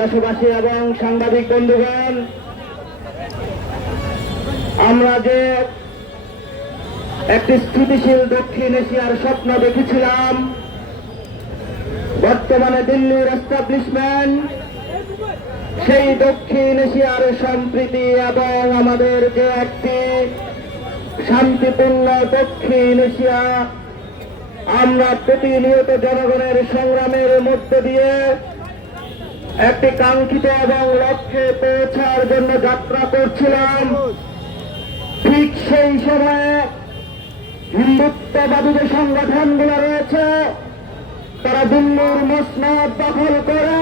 দেশবাসী এবং সাংবাদিক বন্ধুগণ, আমরা যে একটি স্থিতিশীল দক্ষিণ এশিয়ার স্বপ্ন দেখেছিলাম, বর্তমানে দিল্লির এস্টাবলিশমেন্ট সেই দক্ষিণ এশিয়ার সম্প্রীতি এবং আমাদের যে একটি শান্তিপূর্ণ দক্ষিণ এশিয়া আমরা প্রতিনিয়ত জনগণের সংগ্রামের মধ্য দিয়ে একটি কাঙ্ক্ষিত এবং লক্ষ্যে পৌঁছার জন্য যাত্রা করছিলাম। ঠিক সেই সময়ে হিন্দুত্ববাদী যে সংগঠনগুলো রয়েছে, তারা দিল্লির মসনদ দখল করে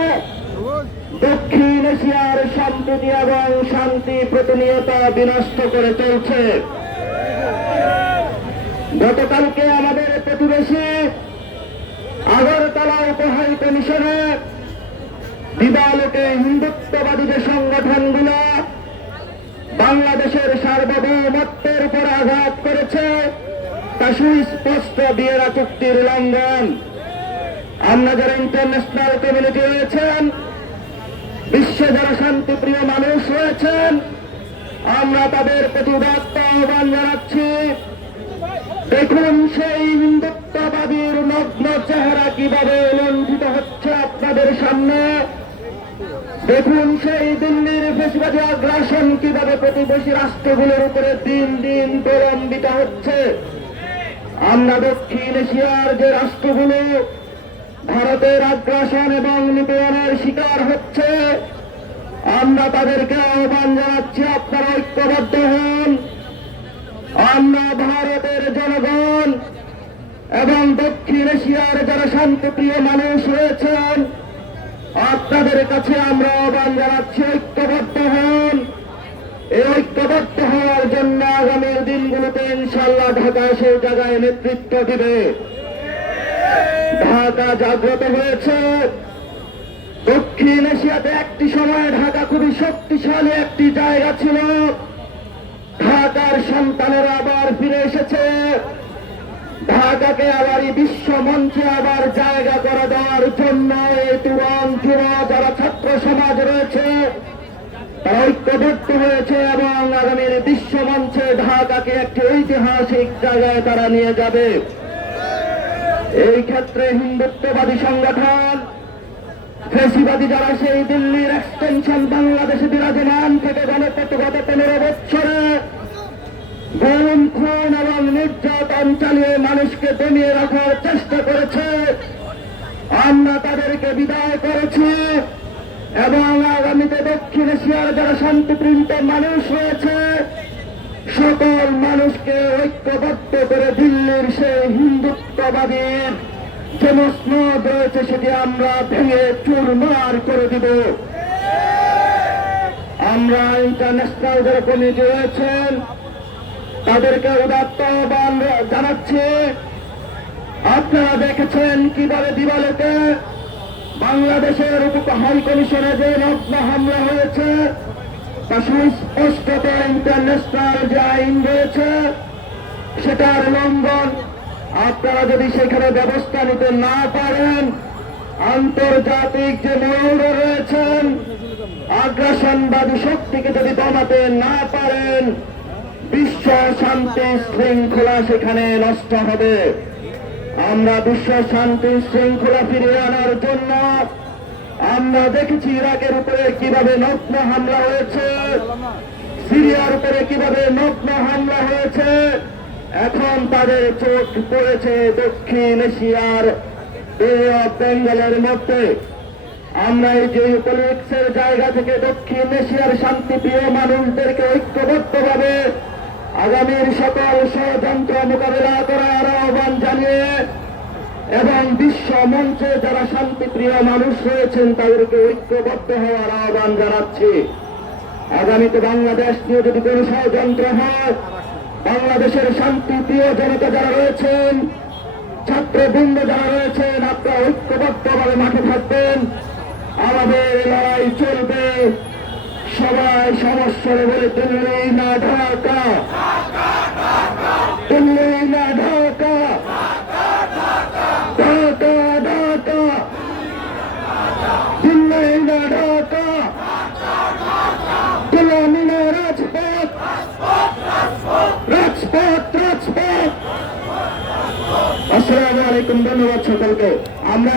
দক্ষিণ এশিয়ার সম্প্রীতি এবং শান্তি প্রতিনিয়ত বিনষ্ট করে চলছে। গতকালকে আমাদের কমিশনে দিবালোকে হিন্দুত্ববাদী যে সংগঠনগুলো বাংলাদেশের সার্বভৌমত্বের উপর আঘাত করেছে তা সুস্পষ্ট বিয়েরা চুক্তির লঙ্ঘন আমরা যারা ইন্টারন্যাশনাল কমিউনিটি রয়েছেন, বিশ্বে যারা শান্তিপ্রিয় মানুষ রয়েছেন, আমরা তাদের প্রতি উদাত্ত আহ্বান জানাচ্ছি। দেখুন সেই দেখুন সেই দিল্লির বেশিবাদী আগ্রাসন কীভাবে প্রতিবেশী রাষ্ট্রগুলোর উপরে দিন দিন প্রলম্বিত হচ্ছে। আমরা দক্ষিণ এশিয়ার যে রাষ্ট্রগুলো, ভারতের আগ্রাসন এবং নিপীড়নের শিকার হচ্ছে, আমরা তাদেরকে আহ্বান জানাচ্ছি, আপনারা ঐক্যবদ্ধ হন। আমরা ভারতের জনগণ এবং দক্ষিণ এশিয়ার যারা শান্তিপ্রিয় মানুষ রয়েছেন আপনাদের কাছে আমরা আহ্বান জানাচ্ছি, ঐক্যবদ্ধ হন। এই ঐক্যবদ্ধ হওয়ার জন্য আগামীর দিনগুলোতে ইনশাল্লাহ ঢাকা সেই জায়গায় নেতৃত্ব দিবে। ঢাকা জাগ্রত হয়েছে। দক্ষিণ এশিয়াতে একটি সময় ঢাকা খুবই শক্তিশালী একটি জায়গা ছিল। ঢাকার সন্তানেরা আবার ফিরে এসেছে। ঢাকাকে আবার বিশ্ব মঞ্চে আবার জায়গা করে দেওয়ার জন্য সমাজ রয়েছে, তারা ঐক্যবদ্ধ হয়েছে এবং আগামীর বিশ্ব মঞ্চে ঢাকাকে একটি ঐতিহাসিক জায়গায় তারা নিয়ে যাবে। এই ক্ষেত্রে হিন্দুত্ববাদী সংগঠন, ফেসিবাদী যারা সেই দিল্লির এক্সটেনশন বাংলাদেশে বিরাজমান থেকে গণতন্ত্র গত পনেরো বছরে গরম, খুন এবং নির্যাতন চালিয়ে মানুষকে দমিয়ে রাখার চেষ্টা করেছে। আমরা তাদেরকে বিদায় করেছি। এবং আগামীতে দক্ষিণ এশিয়ার যারা শান্তিপ্রিন্ত মানুষ রয়েছে, সকল মানুষকে ঐক্যবদ্ধ করে দিল্লির সেই হিন্দুত্ববাদীর যে মসনদ রয়েছে সেটি আমরা ভেঙে চুরমার করে দিব। আমরা ইন্টারন্যাশনাল যারা কমিটি রয়েছেন, তাদেরকে উদাত্ত জানাচ্ছি। আপনারা দেখেছেন কীভাবে দিবালোকে বাংলাদেশের হাই কমিশনে যে নগ্ন হামলা হয়েছে তা সুস্পষ্টত ইন্টারন্যাশনাল যে আইন রয়েছে, সেটার লঙ্ঘন আপনারা যদি সেখানে ব্যবস্থা নিতে না পারেন, আন্তর্জাতিক যে মৌল রয়েছেন আগ্রাসনবাদী শক্তিকে যদি দমাতে না পারেন, বিশ্ব শান্তি শৃঙ্খলা সেখানে নষ্ট হবে। আমরা বিশ্ব শান্তি শৃঙ্খলা ফিরিয়ে আনার জন্য আমরা দেখেছি ইরাকের উপরে কীভাবে নগ্ন হামলা হয়েছে, সিরিয়ার উপরে কীভাবে নগ্ন হামলা হয়েছে, এখন তাদের চোখ পড়েছে দক্ষিণ এশিয়ার বে বেঙ্গলের মধ্যে। আমরা এই যে পলিটিক্সের জায়গা থেকে দক্ষিণ এশিয়ার শান্তিপ্রিয় মানুষদেরকে ঐক্যবদ্ধভাবে আগামীর সকল ষড়যন্ত্র মোকাবেলা জানিয়ে এবং বিশ্ব মঞ্চে যারা শান্তিপ্রিয় মানুষ রয়েছেন, তাদেরকে ঐক্যবদ্ধ হওয়ার আহ্বান জানাচ্ছি। আগামীতে বাংলাদেশ নিয়ে যদি কোনো ষড়যন্ত্র হয়, বাংলাদেশের শান্তিপ্রিয় জনতা যারা রয়েছেন, ছাত্রবৃন্দ যারা রয়েছেন, আপনারা ঐক্যবদ্ধভাবে মাঠে থাকবেন। আমাদের লড়াই চলবে। সবাই সমস্যার বলে দিল্লি না ঢাকা। দিল্লি না ধন্যবাদ সকলকে। আমরা